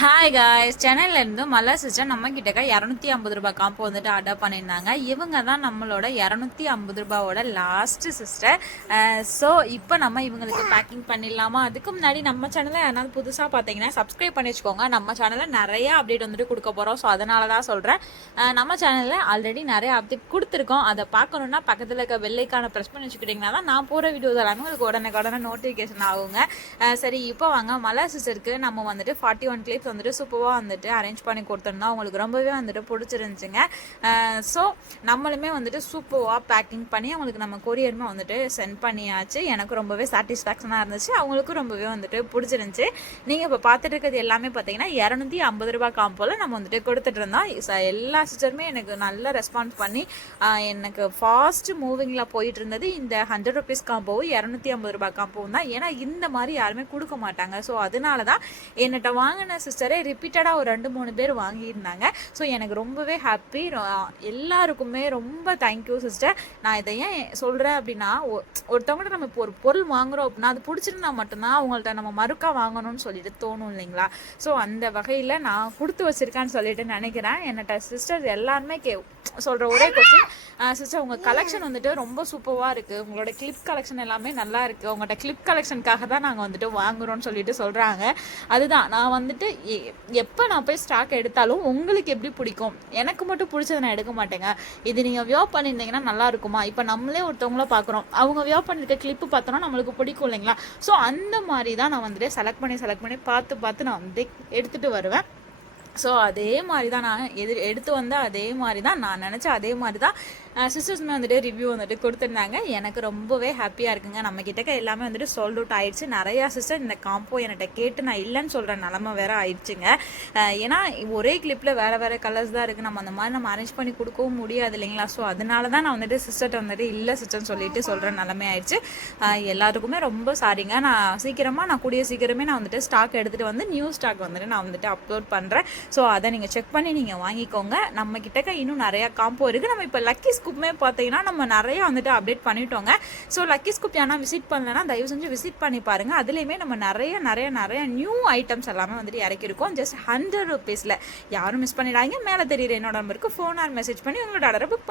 Hi guys, சென்னையிலேருந்து மலா sister நம்ம கிட்டக்க 250 ரூபாய் காம்போ வந்துட்டு ஆர்டர் பண்ணியிருந்தாங்க. இவங்க தான் நம்மளோட 250 ரூபாவோட லாஸ்ட்டு சிஸ்டர். ஸோ இப்போ நம்ம இவங்களுக்கு பேக்கிங் பண்ணிடலாமா? அதுக்கு முன்னாடி நம்ம சேனலில் யாராவது புதுசாக பார்த்தீங்கன்னா சப்ஸ்கிரைப் பண்ணி வச்சுக்கோங்க. நம்ம சேனலில் நிறைய அப்டேட் வந்துட்டு கொடுக்க போகிறோம். ஸோ அதனால தான் சொல்கிறேன். நம்ம சேனலில் ஆல்ரெடி நிறைய அப்டேட் கொடுத்துருக்கோம். அதை பார்க்கணுன்னா பக்கத்தில் இருக்க வெள்ளைக்கான ப்ரெஸ் பண்ணி வச்சுக்கிட்டிங்கன்னா தான் நான் போகிற வீடியோஸ் எல்லாமே உங்களுக்கு உடனே நோட்டிஃபிகேஷன் ஆகுங்க. சரி, இப்போ வாங்க மலா சிஸ்டருக்கு நம்ம வந்துட்டு 41 கிளிப்ஸ் வந்துட்டு சூப்பராக வந்துட்டு அரேஞ்ச் பண்ணி கொடுத்துருந்தோம். அவங்களுக்கு ரொம்பவே வந்துட்டு பிடிச்சிருந்துச்சுங்க. ஸோ நம்மளுமே வந்துட்டு சூப்பராக பேக்கிங் பண்ணி அவங்களுக்கு நம்ம கொரியருமே வந்துட்டு சென்ட் பண்ணியாச்சு. எனக்கு ரொம்பவே சாட்டிஸ்ஃபேக்ஷனாக இருந்துச்சு, அவங்களுக்கும் ரொம்பவே வந்துட்டு பிடிச்சிருந்துச்சு. நீங்கள் இப்போ பார்த்துட்டு இருக்கிறது எல்லாமே பார்த்தீங்கன்னா 250 ரூபாய் காம்போவில் நம்ம வந்துட்டு கொடுத்துட்டு இருந்தோம். எல்லா சிஸ்டருமே எனக்கு நல்ல ரெஸ்பான்ஸ் பண்ணி எனக்கு ஃபாஸ்ட் மூவிங்கில் போயிட்டு இருந்தது. இந்த 100 ருபீஸ் காம்போவும் 250 ரூபாய் காம்போவும் தான். ஏன்னா இந்த மாதிரி யாருமே கொடுக்க மாட்டாங்க. ஸோ அதனால தான் என்னட்ட வாங்கின சிஸ்டரே ரிப்பீட்டடாக ஒரு 2-3 பேர் வாங்கியிருந்தாங்க. ஸோ எனக்கு ரொம்பவே ஹாப்பி. எல்லாருக்குமே ரொம்ப தேங்க்யூ சிஸ்டர். நான் இதை ஏன் சொல்கிறேன் அப்படின்னா, ஒருத்தவங்கள்ட்ட நம்ம இப்போ ஒரு பொருள் வாங்குகிறோம் அப்படின்னா அது பிடிச்சிருந்தா மட்டும்தான் அவங்கள்ட்ட நம்ம மறுக்கா வாங்கணும்னு சொல்லிட்டு தோணும் இல்லைங்களா? ஸோ அந்த வகையில் நான் கொடுத்து வச்சுருக்கான்னு சொல்லிட்டு நினைக்கிறேன். என்னட்ட சிஸ்டர் எல்லாருமே சொல்கிற ஒரே கொஸ்டின், சிஸ்டர் உங்கள் கலெக்ஷன் வந்துட்டு ரொம்ப சூப்பராக இருக்குது, உங்களோட கிளிப் கலெக்ஷன் எல்லாமே நல்லா இருக்குது, உங்கள்கிட்ட கிளிப் கலெக்ஷனுக்காக தான் நாங்கள் வந்துட்டு வாங்குகிறோன்னு சொல்லிட்டு சொல்கிறாங்க. அதுதான் நான் வந்துட்டு எப்போ நான் போய் ஸ்டாக் எடுத்தாலும் உங்களுக்கு எப்படி பிடிக்கும், எனக்கு மட்டும் பிடிச்சதை நான் எடுக்க மாட்டேங்க. இது நீங்கள் வியோ பண்ணியிருந்தீங்கன்னா நல்லா இருக்குமா? இப்போ நம்மளே ஒருத்தவங்கள பார்க்குறோம், அவங்க வியோ பண்ணியிருக்க கிளிப்பு பார்த்தோன்னா நம்மளுக்கு பிடிக்கும் இல்லைங்களா? ஸோ அந்த மாதிரி தான் நான் வந்துட்டு செலக்ட் பண்ணி பார்த்து நான் வந்து எடுத்துகிட்டு வருவேன். ஸோ அதே மாதிரி தான் நான் எடுத்து வந்தால் அதே மாதிரி தான் நான் நினச்சேன். அதே மாதிரி தான் சிஸ்டர்ஸுமே வந்துட்டு ரிவ்யூ வந்துட்டு கொடுத்துருந்தாங்க. எனக்கு ரொம்பவே ஹாப்பியாக இருக்குங்க. நம்ம கிட்டக்க எல்லாமே வந்துட்டு சோல்ட் அவுட் ஆயிடுச்சு. நிறையா சிஸ்டர் இந்த காம்போ என்கிட்ட கேட்டு நான் இல்லைன்னு சொல்கிற நிலமை வேறு ஆயிடுச்சுங்க. ஏன்னா ஒரே கிளிப்பில் வேறு கலர்ஸ் தான் இருக்குது. நம்ம அந்த மாதிரி நம்ம அரேஞ்ச் பண்ணி கொடுக்கவும் முடியாது இல்லைங்களா? ஸோ அதனால தான் நான் வந்துட்டு சிஸ்டர்கிட்ட வந்துட்டு இல்லை சிஸ்டர்னு சொல்லிட்டு சொல்கிற நிலமை ஆயிடுச்சு. எல்லாத்துக்குமே ரொம்ப சாரிங்க. நான் கூடிய சீக்கிரமே நான் வந்துட்டு ஸ்டாக் எடுத்துகிட்டு வந்து நியூ ஸ்டாக் வந்துட்டு நான் வந்துட்டு அப்லோட் பண்ணுறேன். ஸோ அதை நீங்கள் செக் பண்ணி நீங்கள் வாங்கிக்கோங்க. நம்ம கிட்டக்க இன்னும் நிறையா காம்போ இருக்குது. நம்ம இப்போ லக்கி ஸ்கூப்புமே பார்த்தீங்கன்னா நம்ம நிறையா வந்துட்டு அப்டேட் பண்ணிட்டோங்க. ஸோ லக்கி ஸ்கூப் ஏன்னா விசிட் பண்ணலன்னா தயவு செஞ்சு விசிட் பண்ணி பாருங்கள். அதுலேயுமே நம்ம நிறைய நியூ ஐட்டம்ஸ் எல்லாமே வந்துட்டு இறக்கிருக்கோம். ஜஸ்ட் 100 ருபீஸில். யாரும் மிஸ் பண்ணிடாங்க. மேலே தெரியுற என்னோட நம்பருக்கு ஃபோன் ஆர் மெசேஜ் பண்ணி உங்களோட ஆர்டரை புக்